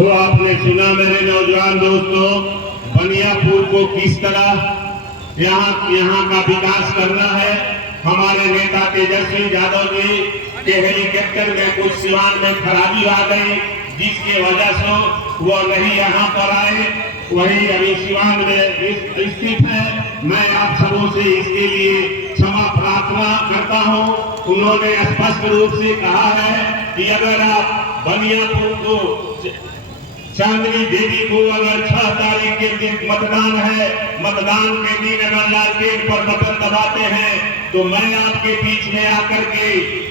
तो आपने सुना मेरे नौजवान दोस्तों, बनियापुर को किस तरह यहाँ का विकास करना है। हमारे नेता तेजस्वी यादव जी के हेलीकॉप्टर में कुछ सिवान में खराबी आ गई, जिसके वजह से वो नहीं यहाँ पर आए, वही अभी सिवान में स्थित है। मैं आप सबों से इसके लिए क्षमा प्रार्थना करता हूँ। उन्होंने स्पष्ट रूप से कहा है कि अगर आप बनियापुर को चांदनी देवी को अगर 6 तारीख के दिन मतदान है, मतदान के दिन अगर लालटेन पर बटन दबाते हैं तो मैं आपके बीच में आकर के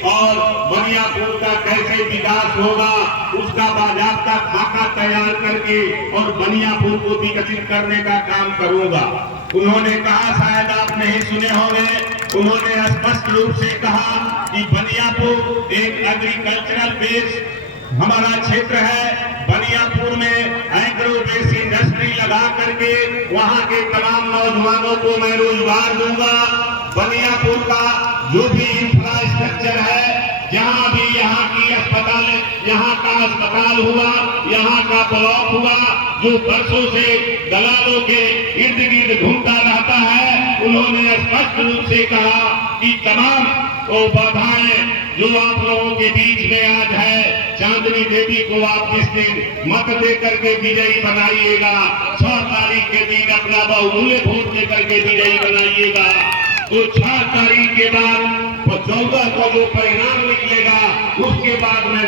और बनियापुर का कैसे विकास होगा उसका बाजाबता खाका तैयार करके और बनियापुर को विकसित करने का काम करूंगा। उन्होंने कहा, शायद आप नहीं सुने होंगे, उन्होंने स्पष्ट रूप से कहा कि बनियापुर एक एग्रीकल्चरल बेस हमारा क्षेत्र है। बनियापुर में एग्रो बेस इंडस्ट्री लगा करके वहां के तमाम नौजवानों को मैं रोजगार दूंगा। बनियापुर का जो भी इंफ्रास्ट्रक्चर है, जहां भी यहाँ की अस्पताल, यहाँ का अस्पताल हुआ, यहाँ का ब्लॉक हुआ, जो वर्षों से दलालों के इर्द गिर्द घूमता रहता है, उन्होंने स्पष्ट रूप से कहा कि तमाम वो बाधाएं जो आप लोगों के बीच में आज है, चांदनी देवी को आप जिस दिन मत दे करके विजयी बनाइएगा, 6 तारीख के दिन अपना बहुमूल्य वोट दे करके विजयी बनाइएगा, तो 6 तारीख के बाद 14 को जो परिणाम निकलेगा उसके बाद मैं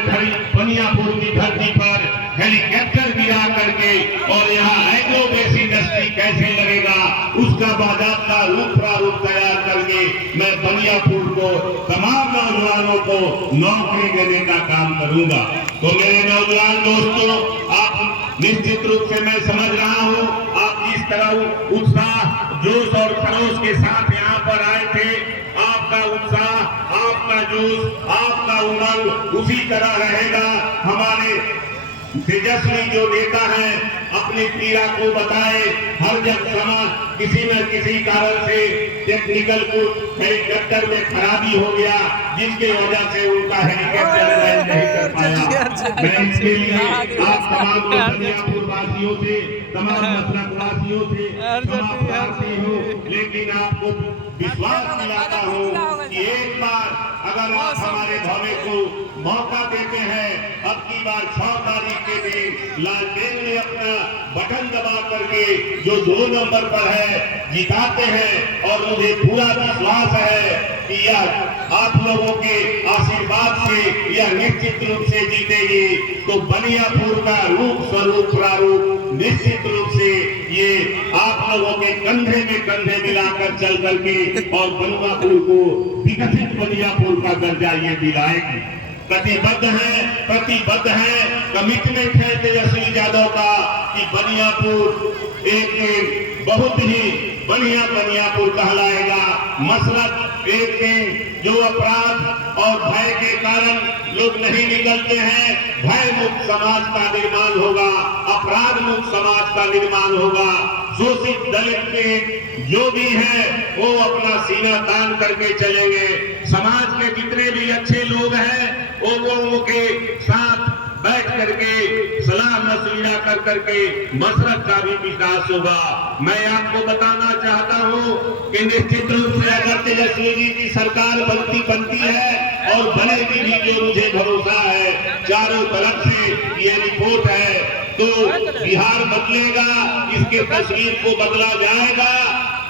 बनियापुर की धरती पर हेलीकॉप्टर गिरा करके और यहाँ एग्रो बेस इंडस्ट्री कैसे लगेगा उसका बाजाबता रूप प्रारूप तैयार करके मैं बनियापुर को तमाम नौजवानों को नौकरी देने का काम करूंगा। तो मेरे नौजवान दोस्तों, आप निश्चित रूप से मैं समझ रहा हूँ आप किस तरह उत्साह, जोश और खरोश के साथ यहाँ पर आए थे। आपका उत्साह, आपका जोश, आपका उमंग उसी तरह रहेगा। हमारे तेजस्वी जो नेता है अपनी पीड़ा को बताए, हर जब समाज किसी न किसी कारण से टेक्निकल कुछ हेलीकॉप्टर में खराबी हो गया, जिसके वजह से उनका हेलीकॉप्टर लैंड नहीं कर पाया। मैं इसके लिए आप तमाम बनियापुर वासियों से, तमाम मसरत वासियों से क्षमा प्रार्थी हूँ, लेकिन आपको विश्वास दिलाता हूँ कि एक बार अगर आप हमारे भव्य को मौका देते हैं, अब की बार 6 तारीख के दिन लालटेन में अपना बटन दबा करके जो 2 नंबर पर है जिताते हैं, और मुझे पूरा विश्वास है कि यह आप लोगों के आशीर्वाद से यह निश्चित रूप से जीतेगी। तो बनियापुर का रूप स्वरूप प्रारूप निश्चित रूप से ये आप लोगों के कंधे में कंधे मिलाकर चल करके और बनियापुर को विकसित बनियापुर का दर्जा ये दिलाएगी। प्रतिबद्ध है, कमिटमेंट है तेजस्वी यादव का कि बनियापुर एक बहुत ही बढ़िया बनियापुर कहलाएगा। मसरत एक दिन जो अपराध और भय के कारण लोग नहीं निकलते हैं, भय मुक्त समाज का निर्माण होगा, अपराध मुक्त समाज का निर्माण होगा। शोषित दलित के जो भी है वो अपना सीना तान करके चलेंगे। समाज के जितने भी अच्छे लोग हैं वो लोगों के साथ बैठ करके सलाह मशविरा कर करके मसरत का भी विकास होगा। मैं आपको बताना चाहता हूँ कि निश्चित रूप से अगर तेजस्वी जी की सरकार बनती है और बनेगी भी, जो मुझे भरोसा है, चारों तरफ से ये रिपोर्ट है, तो बिहार बदलेगा, इसके तस्वीर को बदला जाएगा।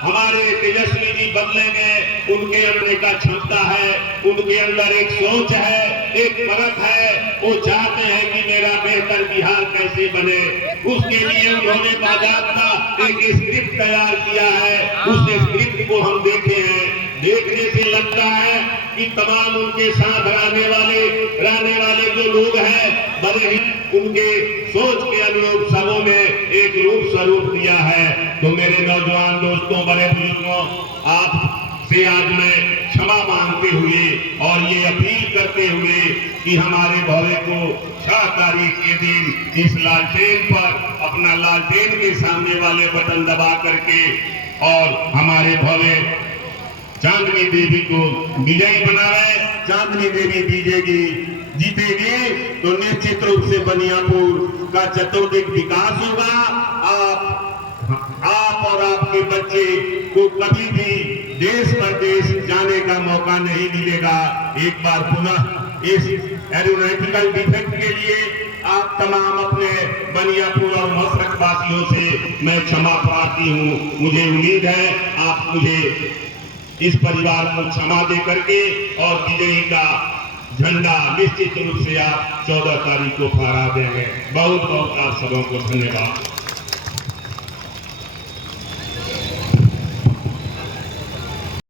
हमारे तेजस्वी जी बदलेंगे, उनके अंदर का क्षमता है, उनके अंदर एक सोच है, एक परख है, वो चाहते हैं कि मेरा बेहतर बिहार कैसे बने। उसके लिए उन्होंने बाकायदा एक स्क्रिप्ट तैयार किया है, उस स्क्रिप्ट को हम देखे हैं। देखने से लगता है कि तमाम उनके साथ रहने वाले जो लोग हैं, बड़े ही उनके सोच के अनुरूप सबों में एक रूप स्वरूप दिया है। तो मेरे नौजवान दोस्तों, बड़े बुजुर्गों, आप से आज मैं क्षमा मांगते हुए और ये अपील करते हुए कि हमारे भव्य को 6 तारीख के दिन इस लालटेन पर अपना लालटेन के सामने वाले बटन दबा करके और हमारे भव्य चांदनी देवी को विजयी बनाए। चांदनी देवी जीतेगी, जीतेगी तो निश्चित रूप से बनियापुर का चतुर्दिक विकास होगा। आप और आपके बच्चे को कभी भी देश परदेश जाने का मौका नहीं मिलेगा। एक बार पुनः इस एरोनॉटिकल डिफेक्ट के लिए आप तमाम अपने बनियापुर और मशरक वासियों से मैं क्षमा प्रार्थी हूँ। मुझे उम्मीद है आप मुझे इस परिवार को क्षमा दे करके और विजयी का झंडा निश्चित रूप से आप 14 तारीख को फहरा देंगे। बहुत बहुत आप सबों को धन्यवाद।